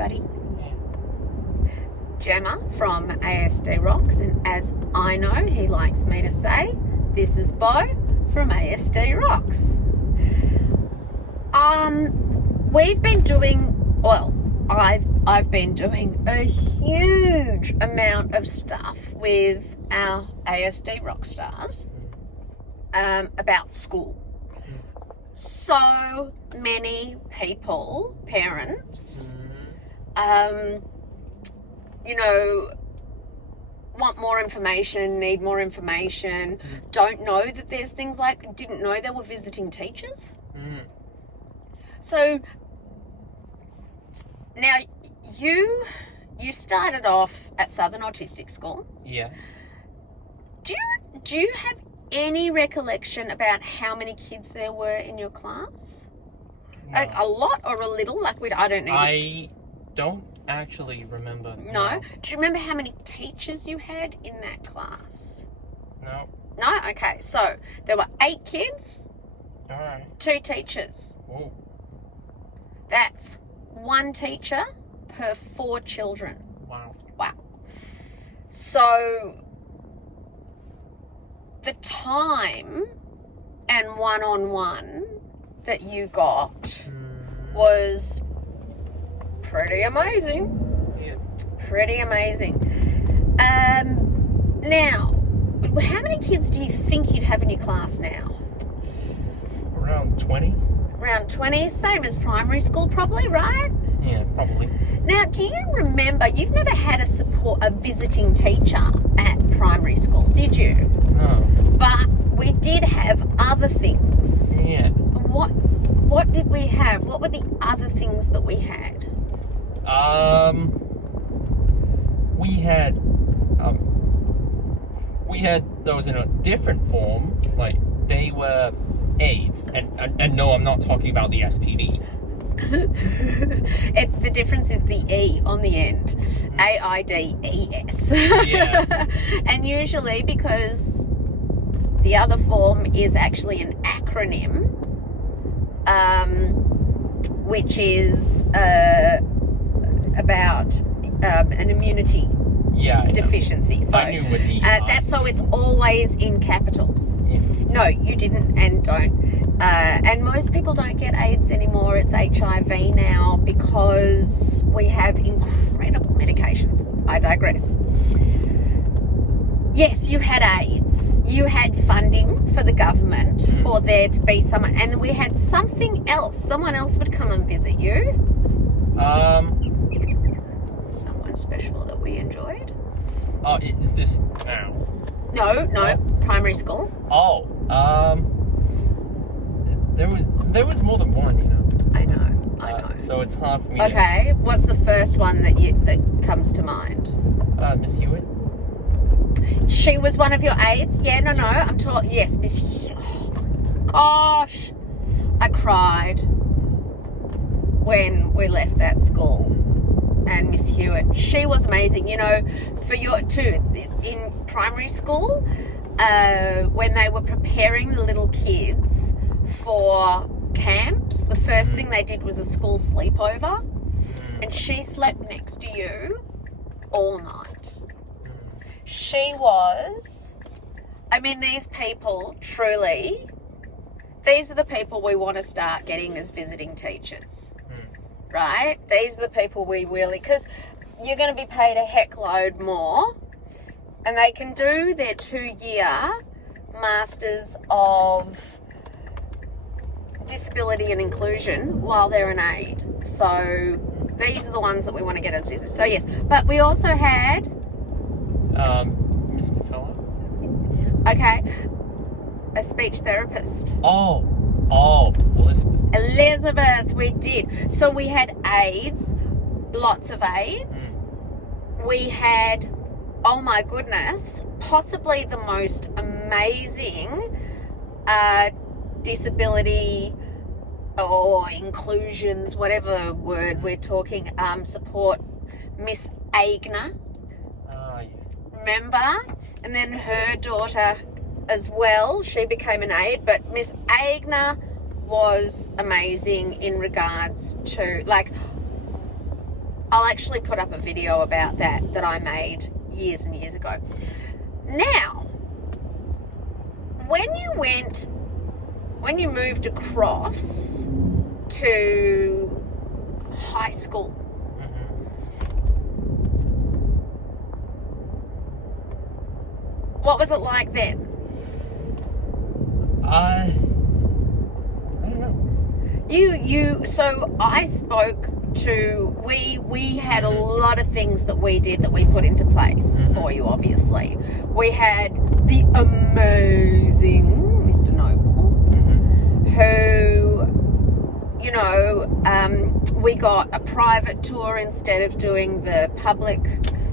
buddy. Yeah. Gemma from ASD Rocks, and as I know, he likes me to say, this is Bo from ASD Rocks. We've been doing, well, I've been doing a huge amount of stuff with our ASD rock stars about school. So many people, parents, want more information, need more information, don't know that there's things like, didn't know there were visiting teachers. So now you started off at Southern Autistic School. Yeah. Do you have any recollection about how many kids there were in your class? No. A lot or a little? Like I don't know. I don't actually remember. No? Do you remember how many teachers you had in that class? No. No? Okay. So there were 8 kids, All right. 2 teachers. Whoa. That's 1 teacher per 4 children. Wow. Wow. So the time and one-on-one that you got was pretty amazing. Yeah. Pretty amazing. Now, how many kids do you think you'd have in your class now? Around 20? Around 20, same as primary school probably, right? Yeah, probably. Now, do you remember, you've never had a visiting teacher at primary school, did you? No. But we did have other things. Yeah. What did we have? What were the other things that we had? We had those in a different form, like they were AIDS, and no, I'm not talking about the STD. The difference is the E on the end. AIDS. Yeah. And usually, because the other form is actually an acronym, which is about an immunity deficiency. So I knew what the that's so it's always in capitals. Yeah. No, you didn't and don't. And most people don't get AIDS anymore. It's HIV now because we have incredible medications. I digress. Yes, you had AIDS. You had funding for the government for there to be someone, and we had something else. Someone else would come and visit you. Someone special that we enjoyed. Oh, is this now? No, primary school. Oh, there was more than one, you know. I know. So it's hard for me. Okay, what's the first one that comes to mind? Miss Hewitt. She was one of your aides? Yeah, no, I'm talking, yes, Miss Hewitt. Oh, gosh, I cried when we left that school. And Miss Hewitt, she was amazing. You know, in primary school, when they were preparing the little kids for camps, the first thing they did was a school sleepover, and she slept next to you all night. She was, these people, truly, these are the people we want to start getting as visiting teachers, right? These are the people we really, because you're going to be paid a heck load more, and they can do their 2-year Masters of Disability and Inclusion while they're an aide. So these are the ones that we want to get as visitors. So yes, but we also had Miss McCullough. Okay, a speech therapist. Oh, Elizabeth, we did. So we had aides, lots of aides. We had, oh my goodness, possibly the most amazing disability or inclusions, whatever word we're talking, support, Miss Agner. Remember? And then her daughter as well, she became an aide, but Miss Agner was amazing in regards to, like, I'll actually put up a video about that I made years and years ago. Now, when you moved across to high school, what was it like then? I don't know. So I spoke to, we had a lot of things that we did that we put into place for you, obviously. We had the amazing Mr. Noble, who, you know, we got a private tour instead of doing the public,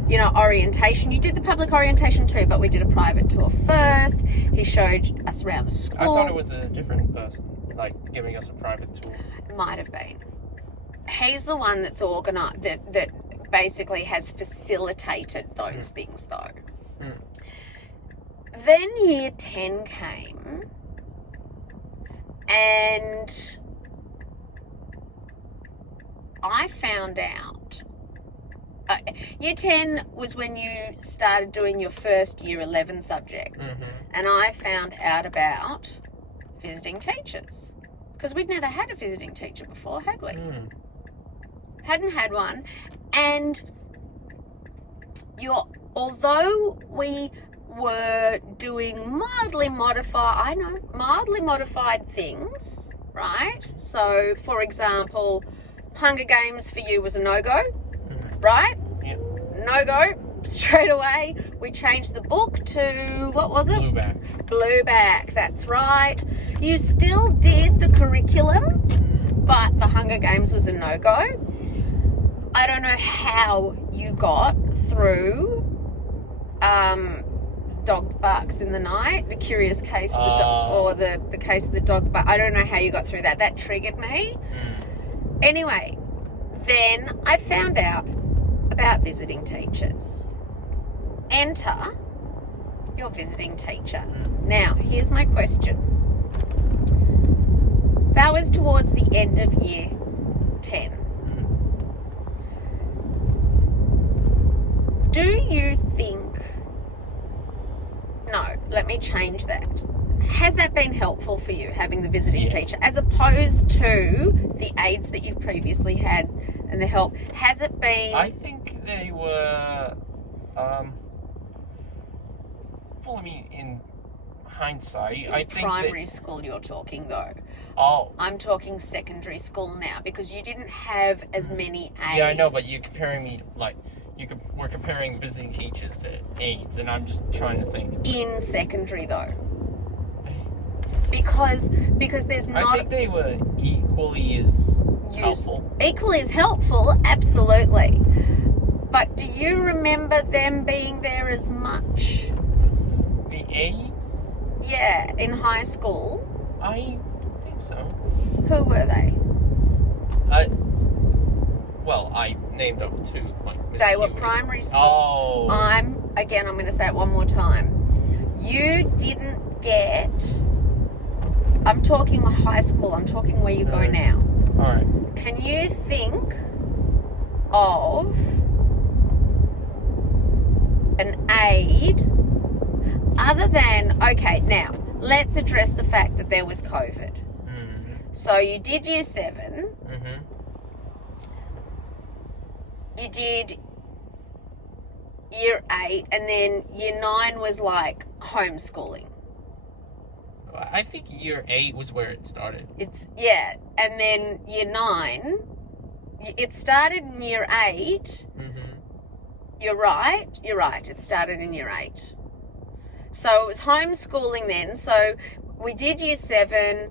you know, orientation. You did the public orientation too, but we did a private tour first. He showed us around the school. I thought it was a different person, like giving us a private tour. Might have been. He's the one that's organised, that basically has facilitated those things, though. Then year 10 came, and I found out. Year 10 was when you started doing your first year 11 subject, and I found out about visiting teachers, because we'd never had a visiting teacher before, had we? Hadn't had one. And although we were doing mildly modified things, right? So, for example, Hunger Games for you was a no-go, right? Yep. No-go. Straight away, we changed the book to, what was it? Blueback, that's right. You still did the curriculum, but the Hunger Games was a no-go. I don't know how you got through Dog Barks in the Night, the Curious Case of the Dog, or the Case of the Dog Bark. I don't know how you got through that. That triggered me. Anyway, then I found out about visiting teachers. Enter your visiting teacher. Now, here's my question. That was towards the end of year 10. Do you think... No, let me change that. Has that been helpful for you, having the visiting teacher, as opposed to the aides that you've previously had and the help? Has it been... I think they were... well, I mean, in hindsight, I think primary school you're talking, though. Oh. I'm talking secondary school now, because you didn't have as many aides. Yeah, I know, but you're comparing me, like... We're comparing visiting teachers to aides, and I'm just trying to think. In secondary, though. Because there's not... I think they were equally as helpful. Equally as helpful, absolutely. But do you remember them being there as much? The aides? Yeah, in high school. I think so. Who were they? Well, I named off two. They were primary schools. Oh. I'm going to say it one more time. You didn't get... I'm talking high school. I'm talking where you go now. All right. Can you think of an aide other than... Okay, now, let's address the fact that there was COVID. So you did year 7. You did year 8, and then year 9 was like homeschooling. I think year 8 was where it started. And then year 9, it started in year 8. You're right, it started in year 8. So it was homeschooling then. So we did year 7.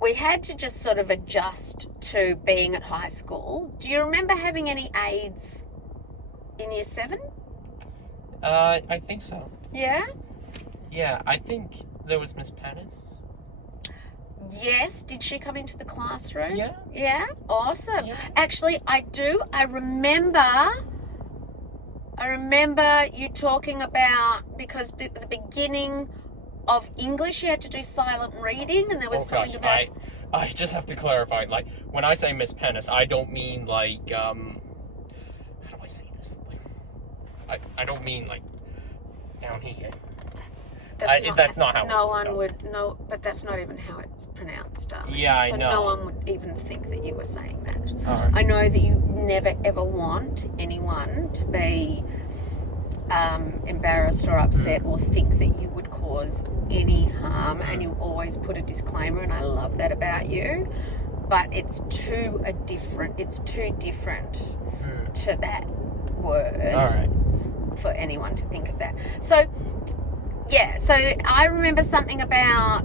We had to just sort of adjust to being at high school. Do you remember having any aides in year 7? I think so. Yeah? Yeah, I think there was Miss Pettis. Yes. Did she come into the classroom? Yeah. Yeah? Awesome. Yeah. Actually, I do. I remember you talking about, because at the beginning of English you had to do silent reading, and there was something about... I just have to clarify, like, when I say Miss Penis, I don't mean, like, how do I say this? Like, I don't mean, like, down here. That's not how no it's one spelled. would no, but that's not even how it's pronounced, darling. Yeah, I so know. no one would even think that you were saying that. Alright. I know that you never ever want anyone to be embarrassed or upset or think that you would cause any harm, and you always put a disclaimer, and I love that about you. But it's too different to that word. Alright. For anyone to think of that. So yeah, so I remember something about,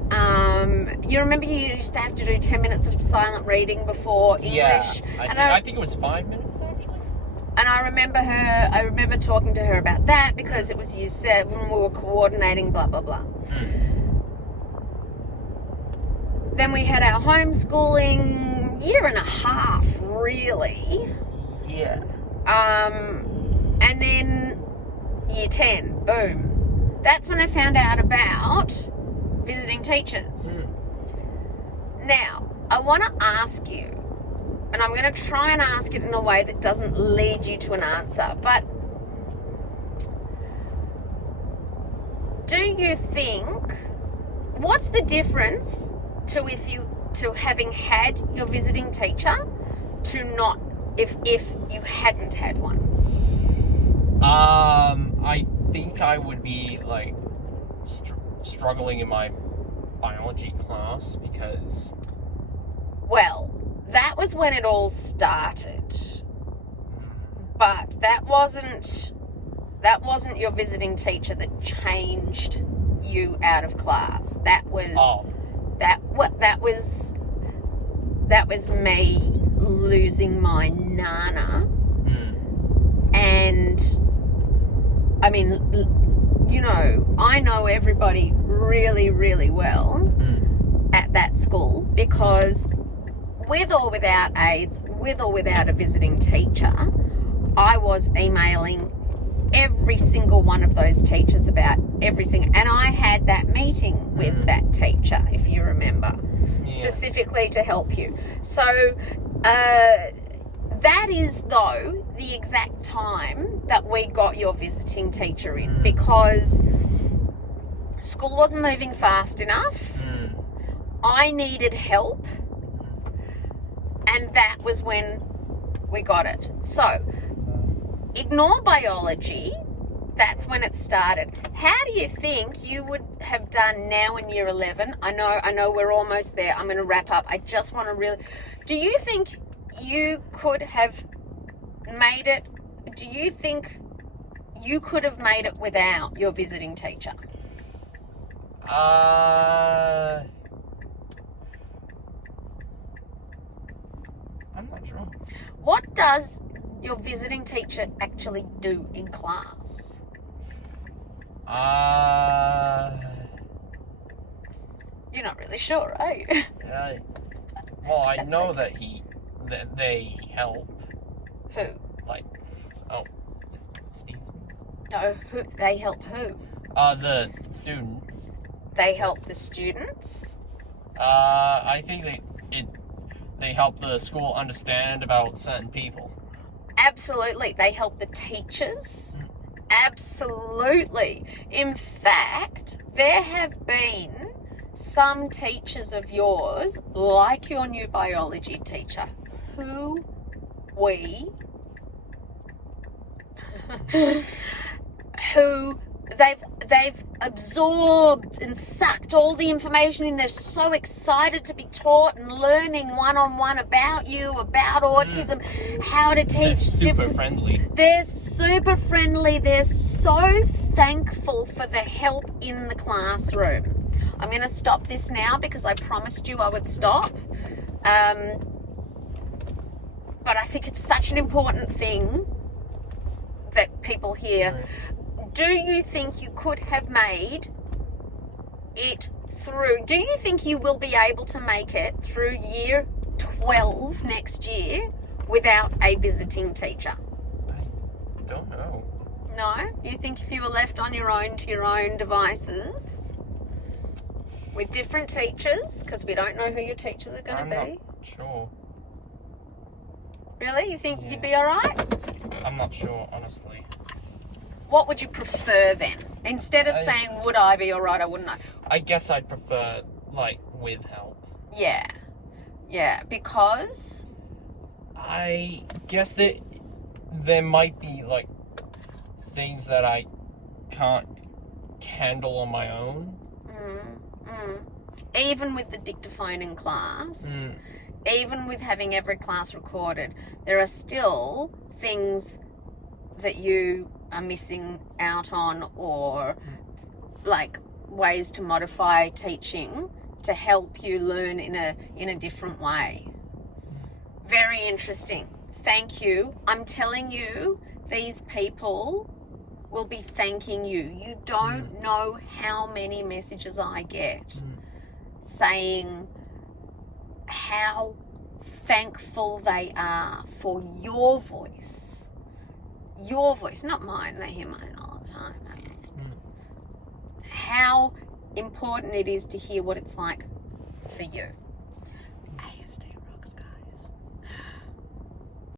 you remember you used to have to do 10 minutes of silent reading before English? Yeah, I think it was 5 minutes, actually. And I remember talking to her about that because it was year 7, we were coordinating, blah, blah, blah. Then we had our homeschooling, year and a half, really. Yeah. And then year 10, boom. That's when I found out about visiting teachers. Now, I want to ask you, and I'm going to try and ask it in a way that doesn't lead you to an answer, but do you think, what's the difference to having had your visiting teacher to not, if you hadn't had one? I think I would be, like, struggling in my biology class because... Well, that was when it all started. But that wasn't your visiting teacher that changed you out of class. That was that was me losing my nana. And I mean, you know, I know everybody really, really well at that school because with or without aids, with or without a visiting teacher, I was emailing every single one of those teachers about everything. And I had that meeting with that teacher, if you remember, specifically to help you. So that is, though, the exact time that we got your visiting teacher in because school wasn't moving fast enough. I needed help. And that was when we got it. So, ignore biology. That's when it started. How do you think you would have done now in year 11? I know we're almost there. I'm going to wrap up. I just want to really... Do you think you could have made it? Do you think you could have made it without your visiting teacher? I'm not sure. What does your visiting teacher actually do in class? You're not really sure, right? Well, I That's know okay. that they help. Who? Like, Steve. No, who? They help who? The students. They help the students? I think they help the school understand about certain people. Absolutely. They help the teachers? Absolutely. In fact, there have been some teachers of yours, like your new biology teacher, who they've absorbed and sucked all the information in. They're so excited to be taught and learning one-on-one about you, about autism, how to teach. They're super friendly. They're super friendly. They're so thankful for the help in the classroom. I'm going to stop this now because I promised you I would stop. But I think it's such an important thing that people hear. Do you think you could have made it through? Do you think you will be able to make it through year 12 next year without a visiting teacher? I don't know. No? You think if you were left on your own to your own devices? with different teachers, because we don't know who your teachers are going to be. I'm not sure. Really? You think Yeah. you'd be all right? I'm not sure, honestly. What would you prefer then? Instead of saying, would I be all right, I wouldn't. I guess I'd prefer, like, with help. Yeah. Yeah, because... I guess that there might be, like, things that I can't handle on my own. Even with the dictaphone in class, even with having every class recorded, there are still things that you are missing out on, or like ways to modify teaching to help you learn in a different way. Very interesting. Thank you. I'm telling you, these people will be thanking you. You don't know how many messages I get saying how thankful they are for your voice. Your voice, not mine. They hear mine all the time. How important it is to hear what it's like for you.